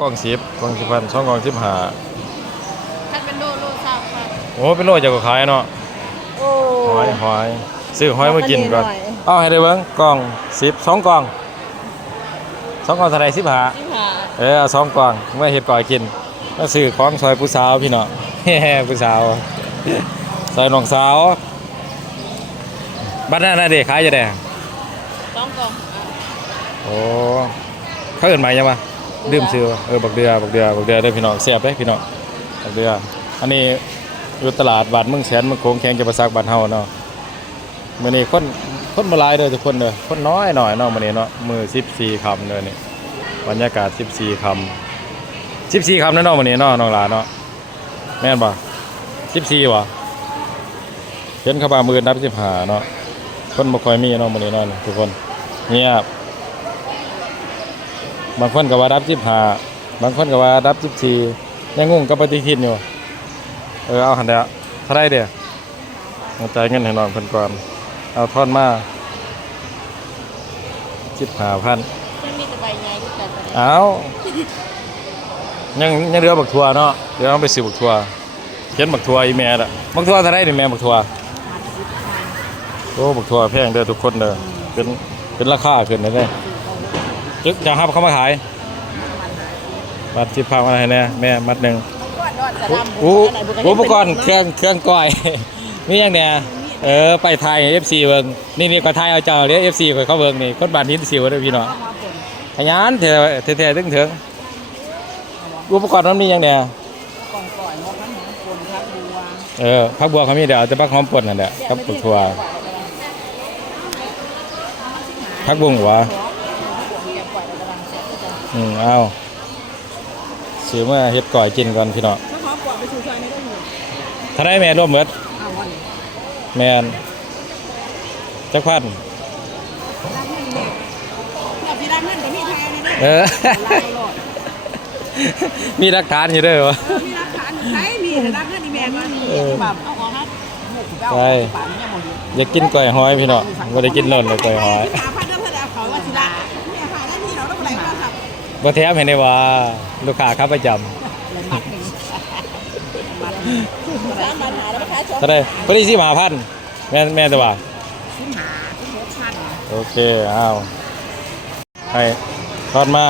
กล่อง10,0002กล่อง15คันเป็นโลซาวค่ะโอ้เป็นโลจะก็ขายเนาะโอ้หอยซื้อหอยมากินก่อนเอาให้ได้เบิ่งกล่อง10 2กล่อง2กล่องเท่าไหร่15เอา2กล่องเมื่อเฮ็ดก่อยกินมาซื้อของซอยผู้สาวพี่น้องแฮ่ผู้สาวซอยน้องสาวบัดนั้นน่ะเด้ขายจะได้2กล่องโอ้เขาเอิ้นหมายยังวะดื่มซื้อบักเดือเด้อพี่น้องแซ่บเด้พี่น้องบักเดืออันนี้อยู่ตลาดบาดเมืองแสนเมืองโขงแข็งจะประซักบ้านเฮาเนาะมื้อนี้คนบ่หลายเด้อทุกคนเด้อคนน้อยหน่อยเนาะมื้อนี้เนาะมื้อ14ค่ำเด้อนี่บรรยากาศ14ค่ำ14ค่ำเนาะมื้อนี้เนาะน้องหลานเนาะแม่นบ่14บ่เห็นเขาว่ามื้อนับ15เนาะคนบ่ค่อยมีเนาะมื้อนี้เนาะทุกคนเงียบบางคนก็ว่ารับ15บางคนก็ว่ารับ14ยังงงกับปฏิทินอยู่เอาหันเด้อเท่าไรเด้อจ่ายเงินให้น้องเพิ่นก่อนเอาทอนมา15,000ยังมีแต่ใบใหญ่ด้วยกันเอายังเหลือบักทั่วเนาะเดี๋ยวเอาไปซื้อบักทั่วเขียนบักทั่วอีแม่ล่ะบักทั่วเท่าไรนี่แม่บักทั่วโอ้บักทั่วแพงเด้อทุกคนเด้อเป็นราคาขึ้นเด้อจึกจะรับเขามาขายมัด10,000มาให้แน่แม่มัดหนึ่งอุปกรณ์เครื่องก้อยมีอย่างเนี้ยไปไทย FC เบิ่งนี่ก็ไทยเอาเจ้าเด้อ FC ข่อยเขาเบิ่งนี่คนบ้านหินสิวเด้อพี่น้องขยันแท้ๆถึงอุปกรณ์มันมีอย่างเนี้ยกล่องก่อยงอกน้ำหอมป่นผักบัวเขามีเดี๋ยวจะผักหอมป่นนั่นแหละกับผักถั่วผักบุ้งหวะเอาซื้อมาเฮ็ดก่อยกินก่อนพี่น้องถ้าได้แม่ร่วมเบิดแม่นจักพันมีหลักฐานอยู่เด้อวะมีหลักฐานใช้มีแต่รักเงินอีแม่มันแบบเอาของครับใช่อยากกินก่อยหอยพี่น้องบ่ได้กินโน่นเลยก่อยหอยบ่แถมให้ได้ว่าลูกค้าขาประจำเท่าไหร่พอดี15,000แม่ตัวว่าโอเคอ้าวให้ทอดมา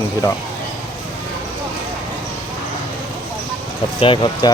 15,000พี่น้องขอบใจ